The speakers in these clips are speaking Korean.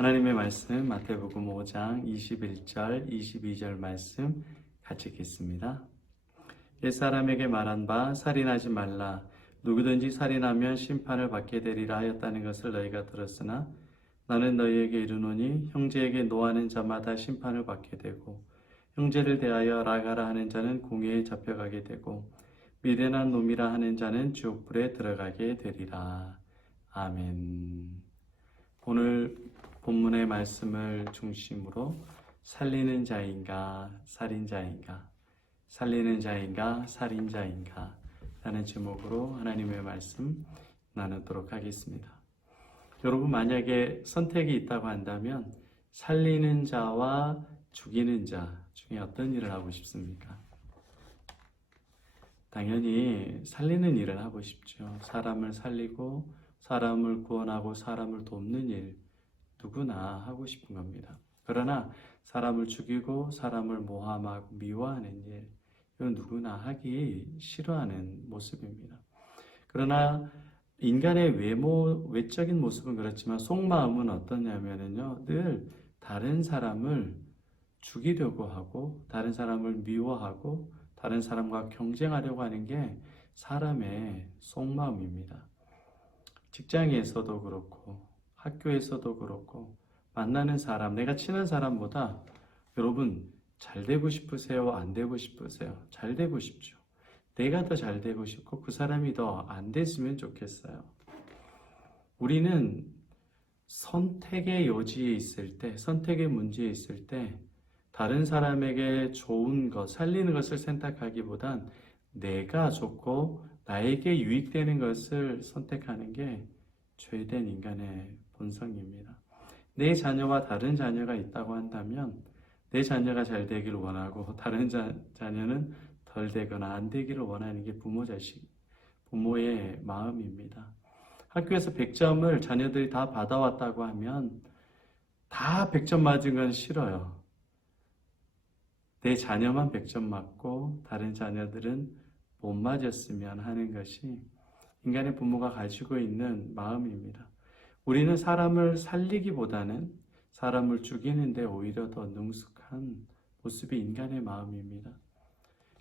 하나님의 말씀 마태복음 5장 21절 22절 말씀 같이 읽겠습니다. 옛사람에게 말한 바 살인하지 말라. 누구든지 살인하면 심판을 받게 되리라 하였다는 것을 너희가 들었으나 나는 너희에게 이르노니 형제에게 노하는 자마다 심판을 받게 되고 형제를 대하여 라가라 하는 자는 공회에 잡혀가게 되고 미련한 놈이라 하는 자는 지옥불에 들어가게 되리라. 아멘. 오늘 본문의 말씀을 중심으로 살리는 자인가 살인자인가, 살리는 자인가 살인자인가 라는 제목으로 하나님의 말씀 나누도록 하겠습니다. 여러분, 만약에 선택이 있다고 한다면 살리는 자와 죽이는 자 중에 어떤 일을 하고 싶습니까? 당연히 살리는 일을 하고 싶죠. 사람을 살리고 사람을 구원하고 사람을 돕는 일, 누구나 하고 싶은 겁니다. 그러나 사람을 죽이고 사람을 모함하고 미워하는 일, 이건 누구나 하기 싫어하는 모습입니다. 그러나 인간의 외적인 모습은 그렇지만 속마음은 어떠냐면요, 늘 다른 사람을 죽이려고 하고 다른 사람을 미워하고 다른 사람과 경쟁하려고 하는 게 사람의 속마음입니다. 직장에서도 그렇고 학교에서도 그렇고 만나는 사람, 내가 친한 사람보다 여러분 잘 되고 싶으세요? 안 되고 싶으세요? 잘 되고 싶죠. 내가 더 잘 되고 싶고 그 사람이 더 안 됐으면 좋겠어요. 우리는 선택의 여지에 있을 때, 선택의 문제에 있을 때 다른 사람에게 좋은 것, 살리는 것을 선택하기보단 내가 좋고 나에게 유익되는 것을 선택하는 게 죄된 인간의 본성입니다. 내 자녀와 다른 자녀가 있다고 한다면 내 자녀가 잘 되기를 원하고 다른 자녀는 덜 되거나 안 되기를 원하는 게 부모의 마음입니다. 학교에서 100점을 자녀들이 다 받아왔다고 하면 다 100점 맞은 건 싫어요. 내 자녀만 100점 맞고 다른 자녀들은 못 맞았으면 하는 것이 인간의 부모가 가지고 있는 마음입니다. 우리는 사람을 살리기보다는 사람을 죽이는데 오히려 더 능숙한 모습이 인간의 마음입니다.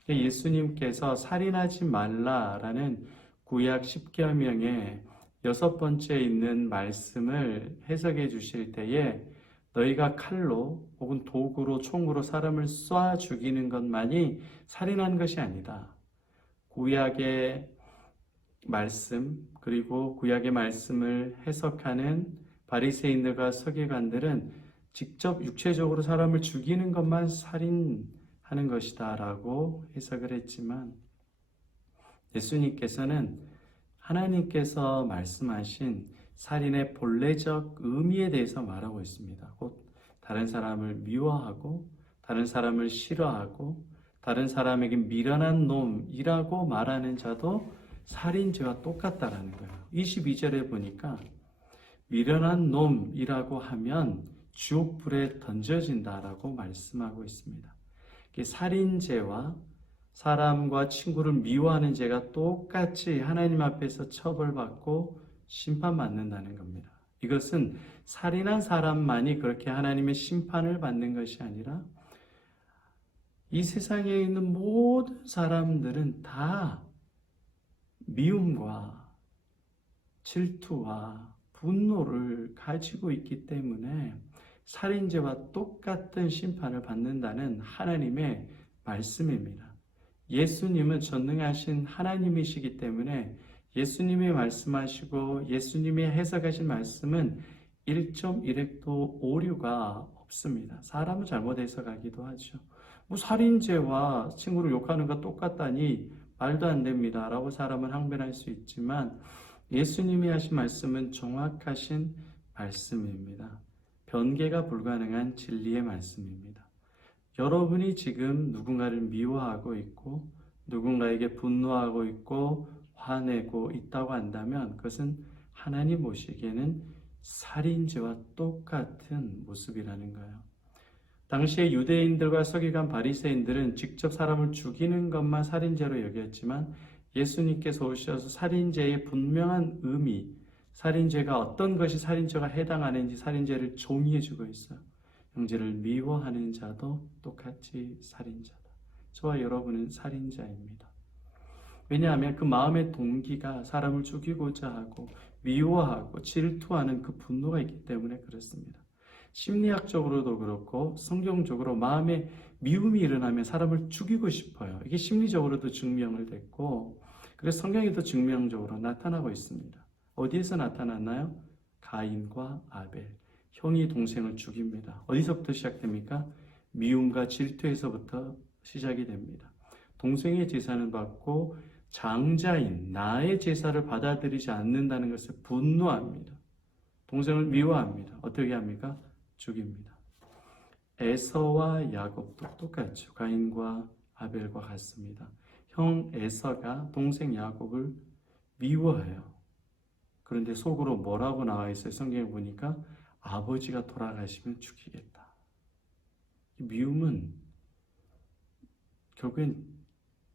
예수님께서 살인하지 말라라는 구약 10계명의 6번째 있는 말씀을 해석해 주실 때에 너희가 칼로 혹은 도구로 총으로 사람을 쏴 죽이는 것만이 살인한 것이 아니다. 구약의 말씀, 그리고 구약의 말씀을 해석하는 바리새인들과 서기관들은 직접 육체적으로 사람을 죽이는 것만 살인하는 것이다 라고 해석을 했지만 예수님께서는 하나님께서 말씀하신 살인의 본래적 의미에 대해서 말하고 있습니다. 곧 다른 사람을 미워하고 다른 사람을 싫어하고 다른 사람에게 미련한 놈이라고 말하는 자도 살인죄와 똑같다라는 거예요. 22절에 보니까 미련한 놈이라고 하면 지옥불에 던져진다라고 말씀하고 있습니다. 살인죄와 사람과 친구를 미워하는 죄가 똑같이 하나님 앞에서 처벌받고 심판받는다는 겁니다. 이것은 살인한 사람만이 그렇게 하나님의 심판을 받는 것이 아니라 이 세상에 있는 모든 사람들은 다 미움과 질투와 분노를 가지고 있기 때문에 살인죄와 똑같은 심판을 받는다는 하나님의 말씀입니다. 예수님은 전능하신 하나님이시기 때문에 예수님이 말씀하시고 예수님이 해석하신 말씀은 1.1획도 오류가 없습니다. 사람은 잘못 해석하기도 하죠. 살인죄와 친구를 욕하는 것 똑같다니 말도 안 됩니다 라고 사람은 항변할 수 있지만 예수님이 하신 말씀은 정확하신 말씀입니다. 변개가 불가능한 진리의 말씀입니다. 여러분이 지금 누군가를 미워하고 있고 누군가에게 분노하고 있고 화내고 있다고 한다면 그것은 하나님 보시기에는 살인죄와 똑같은 모습이라는 거예요. 당시에 유대인들과 서기관 바리새인들은 직접 사람을 죽이는 것만 살인죄로 여겼지만 예수님께서 오셔서 살인죄의 분명한 의미, 살인죄가 어떤 것이 살인죄가 해당하는지 살인죄를 정의해주고 있어요. 형제를 미워하는 자도 똑같이 살인자다. 저와 여러분은 살인자입니다. 왜냐하면 그 마음의 동기가 사람을 죽이고자 하고 미워하고 질투하는 그 분노가 있기 때문에 그렇습니다. 심리학적으로도 그렇고 성경적으로 마음에 미움이 일어나면 사람을 죽이고 싶어요. 이게 심리적으로도 증명을 됐고 그래서 성경에도 증명적으로 나타나고 있습니다. 어디에서 나타났나요? 가인과 아벨. 형이 동생을 죽입니다. 어디서부터 시작됩니까? 미움과 질투에서부터 시작이 됩니다. 동생의 제사는 받고 장자인 나의 제사를 받아들이지 않는다는 것을 분노합니다. 동생을 미워합니다. 어떻게 합니까? 죽입니다. 에서와 야곱도 똑같죠. 가인과 아벨과 같습니다. 형 에서가 동생 야곱을 미워해요. 그런데 속으로 뭐라고 나와 있어요? 성경에 보니까 아버지가 돌아가시면 죽이겠다. 미움은 결국엔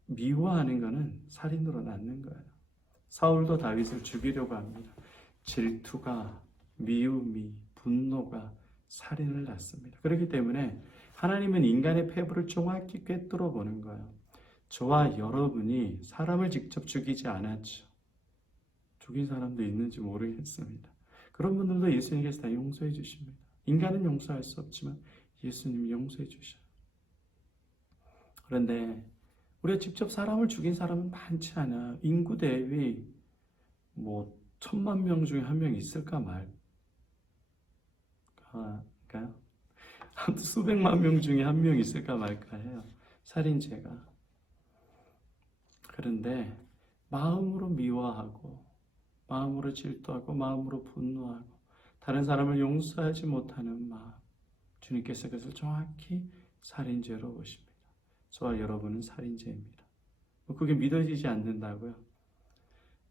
미워하는 것은 살인으로 낳는 거예요. 사울도 다윗을 죽이려고 합니다. 질투가, 미움이, 분노가 살인을 낳습니다. 그렇기 때문에 하나님은 인간의 패부를 정확히 꿰뚫어 보는 거예요. 저와 여러분이 사람을 직접 죽이지 않았죠. 죽인 사람도 있는지 모르겠습니다. 그런 분들도 예수님께서 다 용서해 주십니다. 인간은 용서할 수 없지만 예수님이 용서해 주셔요. 그런데 우리가 직접 사람을 죽인 사람은 많지 않아요. 인구 대비 1,000만 명 중에 한 명 있을까 말까요? 수백만 명 중에 한 명 있을까 말까 해요. 살인죄가. 그런데 마음으로 미워하고 마음으로 질투하고 마음으로 분노하고 다른 사람을 용서하지 못하는 마음, 주님께서 그것을 정확히 살인죄로 보십니다. 저와 여러분은 살인죄입니다. 그게 믿어지지 않는다고요?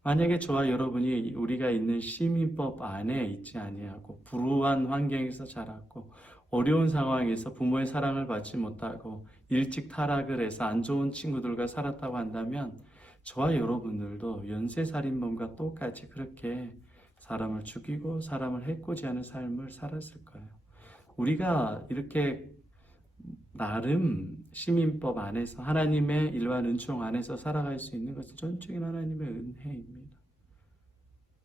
만약에 저와 여러분이 우리가 있는 시민법 안에 있지 아니하고 불우한 환경에서 자랐고 어려운 상황에서 부모의 사랑을 받지 못하고 일찍 타락을 해서 안 좋은 친구들과 살았다고 한다면 저와 여러분들도 연쇄살인범과 똑같이 그렇게 사람을 죽이고 사람을 해코지하는 삶을 살았을 거예요. 우리가 이렇게 나름 시민법 안에서 하나님의 일반 은총 안에서 살아갈 수 있는 것은 전적인 하나님의 은혜입니다.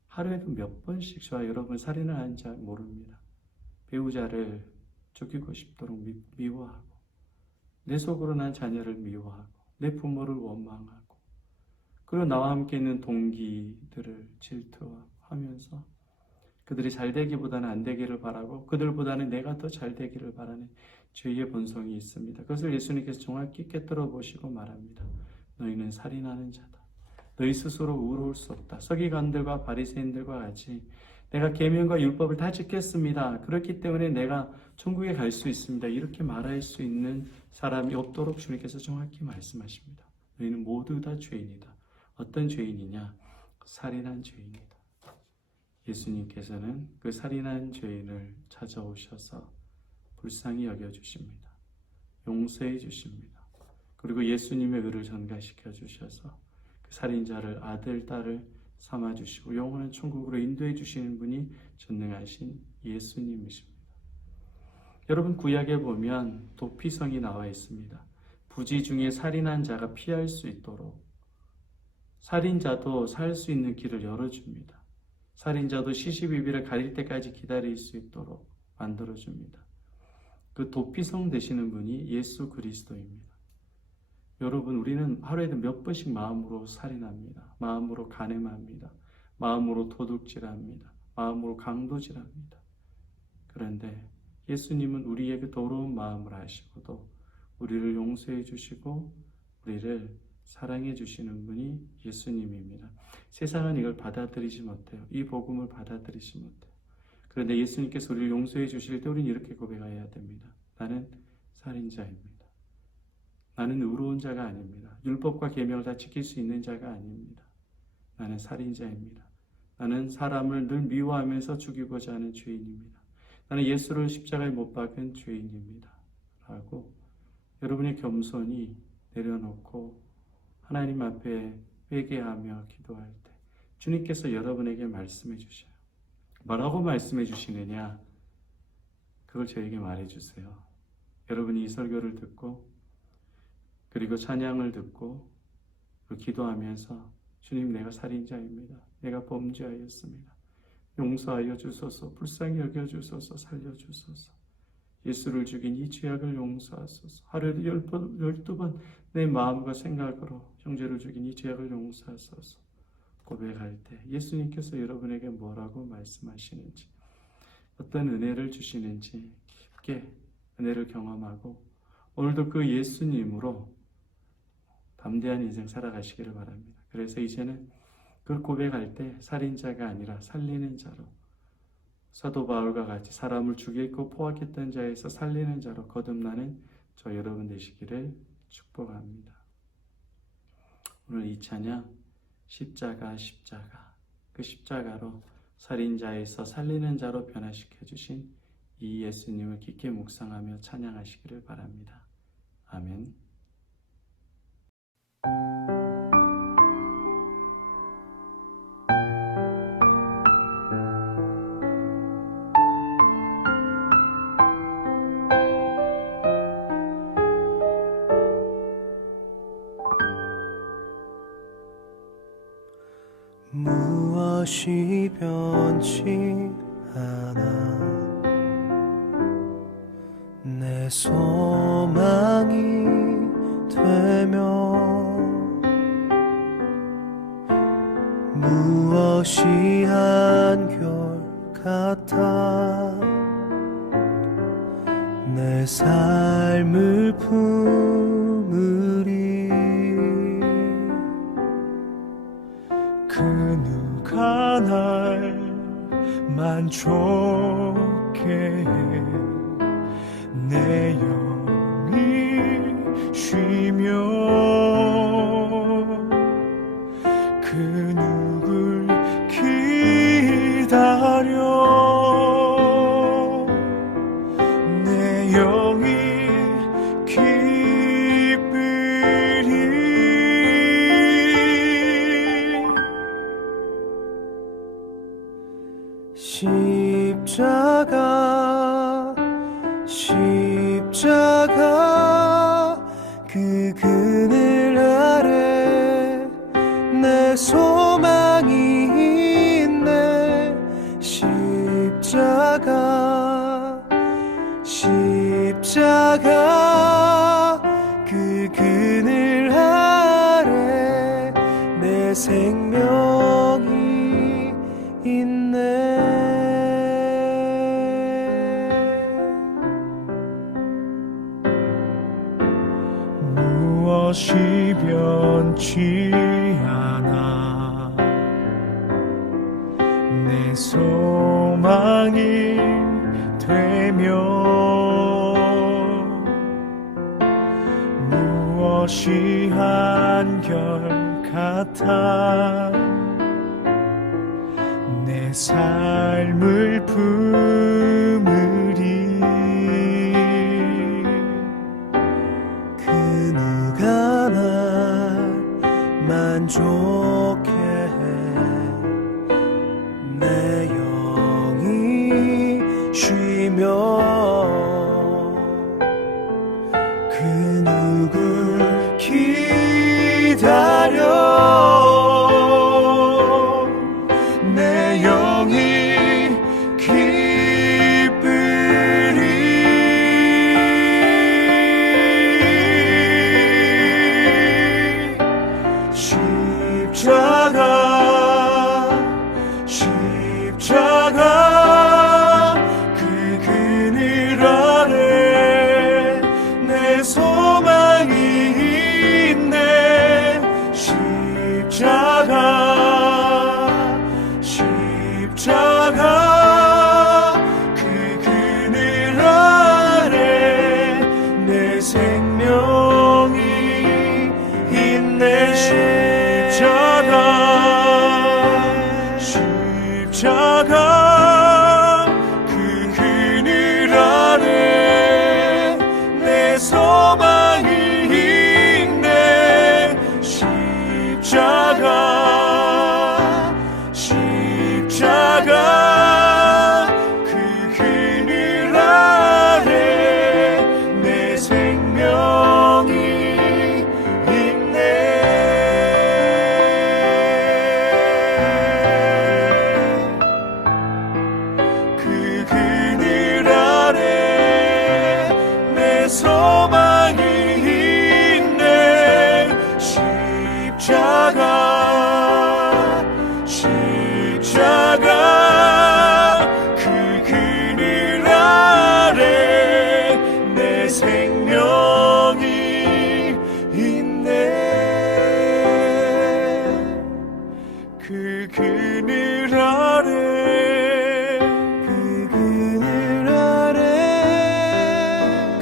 하루에도 몇 번씩 저와 여러분 살인을 하는지 모릅니다. 배우자를 죽이고 싶도록 미워하고 내 속으로 난 자녀를 미워하고 내 부모를 원망하고 그리고 나와 함께 있는 동기들을 질투하면서 그들이 잘 되기보다는 안 되기를 바라고 그들보다는 내가 더 잘 되기를 바라는 죄의 본성이 있습니다. 그것을 예수님께서 정확히 꿰뚫어 보시고 말합니다. 너희는 살인하는 자다. 너희 스스로 의로울 수 없다. 서기관들과 바리새인들과 같이 내가 계명과 율법을 다 지켰습니다. 그렇기 때문에 내가 천국에 갈 수 있습니다. 이렇게 말할 수 있는 사람이 없도록 주님께서 정확히 말씀하십니다. 너희는 모두 다 죄인이다. 어떤 죄인이냐? 살인한 죄인이다. 예수님께서는 그 살인한 죄인을 찾아오셔서 불쌍히 여겨주십니다. 용서해 주십니다. 그리고 예수님의 의를 전가시켜 주셔서 그 살인자를 아들, 딸을 삼아주시고 영원한 천국으로 인도해 주시는 분이 전능하신 예수님이십니다. 여러분 구약에 보면 도피성이 나와 있습니다. 부지 중에 살인한 자가 피할 수 있도록 살인자도 살 수 있는 길을 열어줍니다. 살인자도 시시비비를 가릴 때까지 기다릴 수 있도록 만들어줍니다. 그 도피성 되시는 분이 예수 그리스도입니다. 여러분 우리는 하루에도 몇 번씩 마음으로 살인합니다. 마음으로 간음합니다. 마음으로 도둑질합니다. 마음으로 강도질합니다. 그런데 예수님은 우리의 그 더러운 마음을 아시고도 우리를 용서해 주시고 우리를 사랑해 주시는 분이 예수님입니다. 세상은 이걸 받아들이지 못해요. 이 복음을 받아들이지 못해요. 그런데 예수님께서 우리를 용서해 주실 때 우리는 이렇게 고백해야 됩니다. 나는 살인자입니다. 나는 의로운 자가 아닙니다. 율법과 계명을 다 지킬 수 있는 자가 아닙니다. 나는 살인자입니다. 나는 사람을 늘 미워하면서 죽이고자 하는 죄인입니다. 나는 예수를 십자가에 못 박은 죄인입니다. 라고 여러분의 겸손히 내려놓고 하나님 앞에 회개하며 기도할 때 주님께서 여러분에게 말씀해 주셔요. 뭐라고 말씀해 주시느냐? 그걸 저에게 말해 주세요. 여러분이 이 설교를 듣고 그리고 찬양을 듣고 기도하면서 주님, 내가 살인자입니다. 내가 범죄하였습니다. 용서하여 주소서. 불쌍히 여겨 주소서. 살려 주소서. 예수를 죽인 이 죄악을 용서하소서. 하루에 12번 내 마음과 생각으로 형제를 죽인 이 죄악을 용서하소서. 고백할 때 예수님께서 여러분에게 뭐라고 말씀하시는지, 어떤 은혜를 주시는지 깊게 은혜를 경험하고 오늘도 그 예수님으로 담대한 인생 살아가시기를 바랍니다. 그래서 이제는 그 고백할 때 살인자가 아니라 살리는 자로, 사도 바울과 같이 사람을 죽이고 포악했던 자에서 살리는 자로 거듭나는 저 여러분 되시기를 축복합니다. 오늘 이 찬양 십자가 그 십자가로 살인자에서 살리는 자로 변화시켜 주신 이 예수님을 깊게 묵상하며 찬양하시기를 바랍니다. 아멘. 무엇이 변치 않아 내 소망이 되며 무엇이 한결같아 내 삶을 품으리 그 누가 날 만족해 해 내 영이 쉬며 그 누굴 기다려 내 영이 기쁘리 십자가 그 그늘 아래 내 소망이 있네 십자가 그 그늘 아래 내 생명이 있네 무엇이 변치 않아 내 소망이 되며 무엇이 한결같아 내 삶을 품으리 만족해 내 영이 쉬며 그 누굴 기다려 내 영이 기쁘리 십자가 그 그늘 아래 내 소망이 있네 십자가 그 그늘 아래 내 생명이 있네 십자가 그 그늘 아래 내 소망이 있네 십자가 십자가 그 그늘 아래 내 생명이 있네. 그 그늘 아래 그 그늘 아래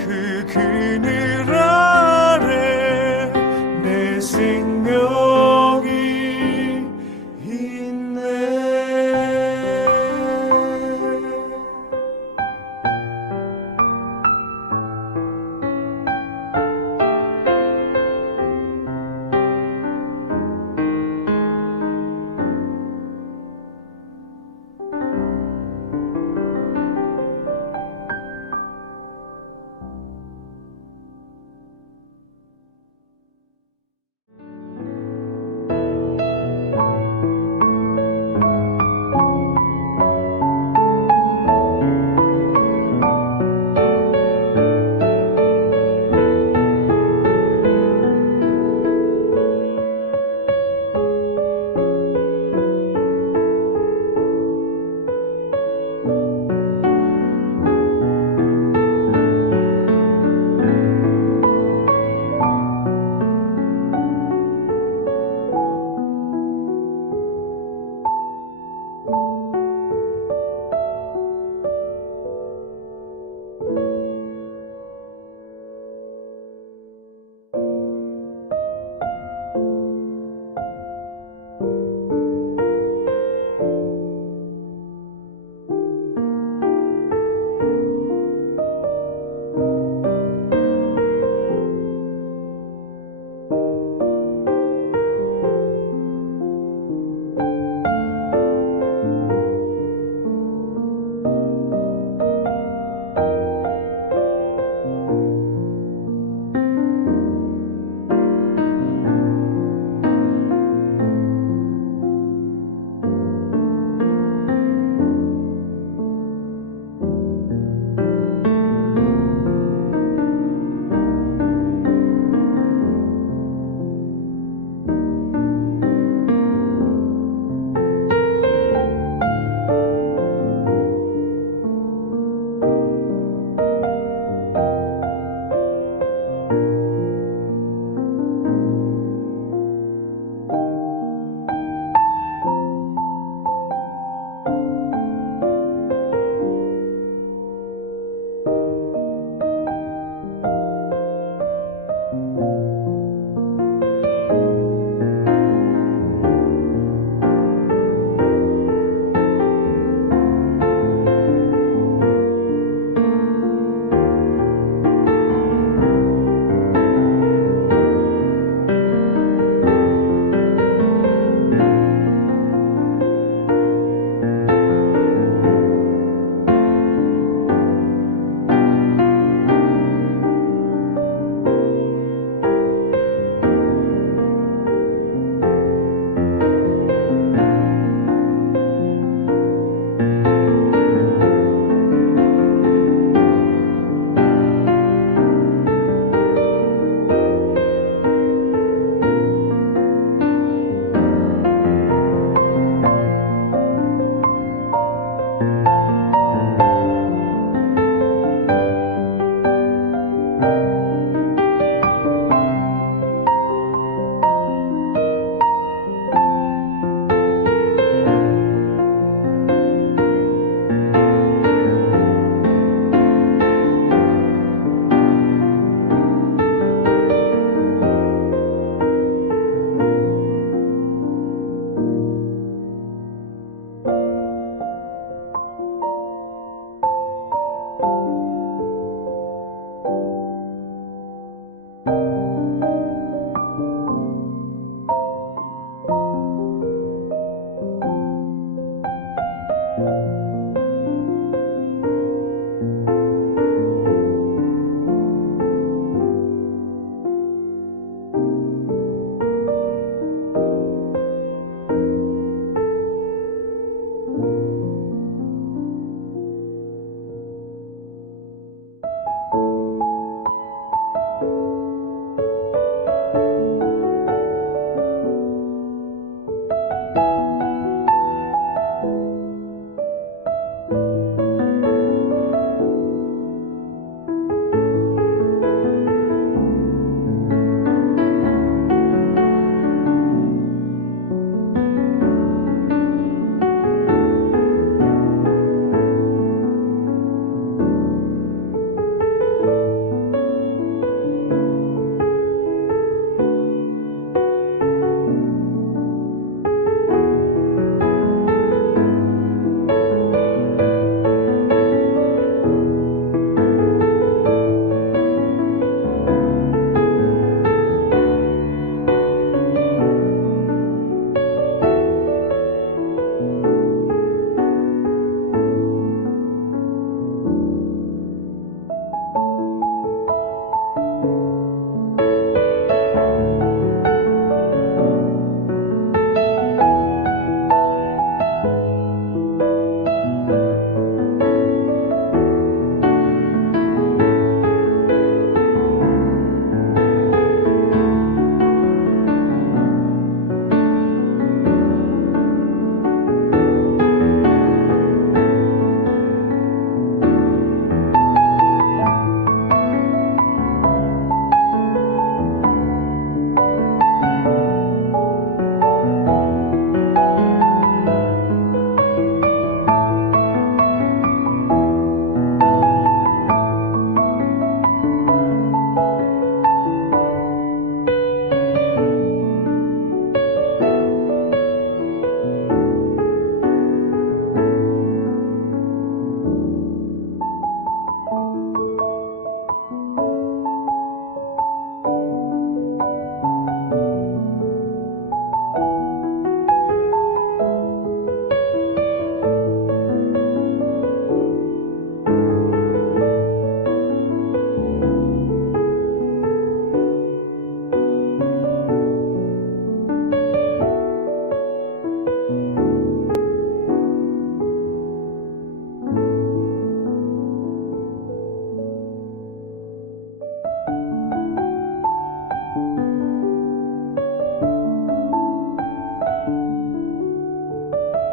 그 그늘 아래 내 생명이 있네.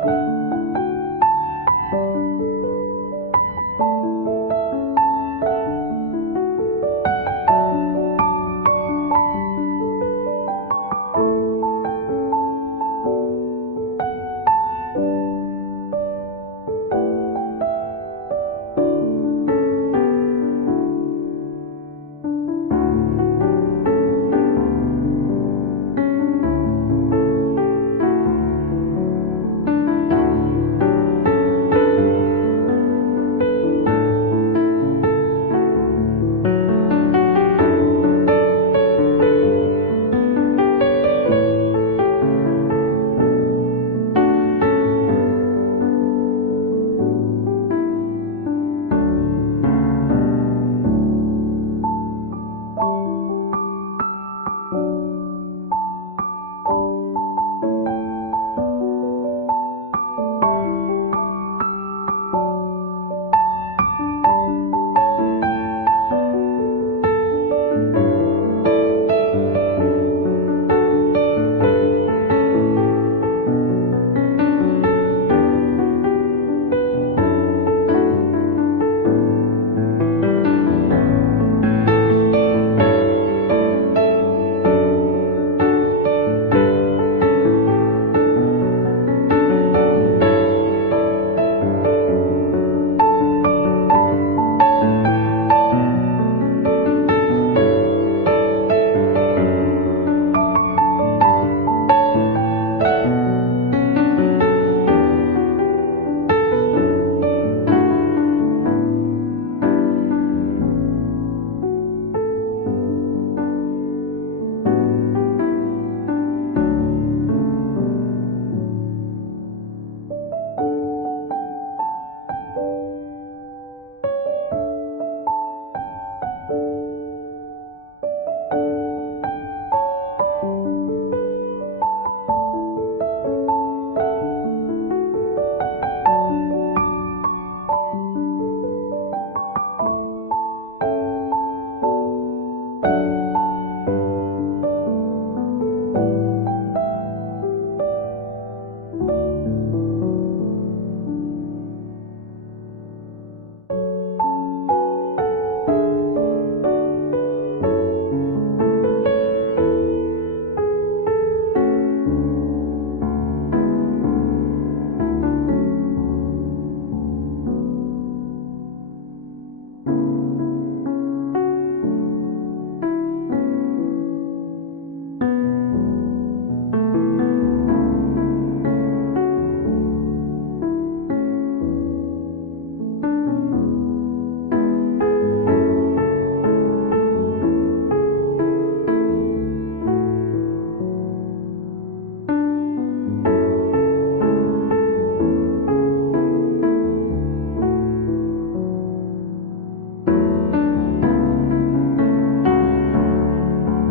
주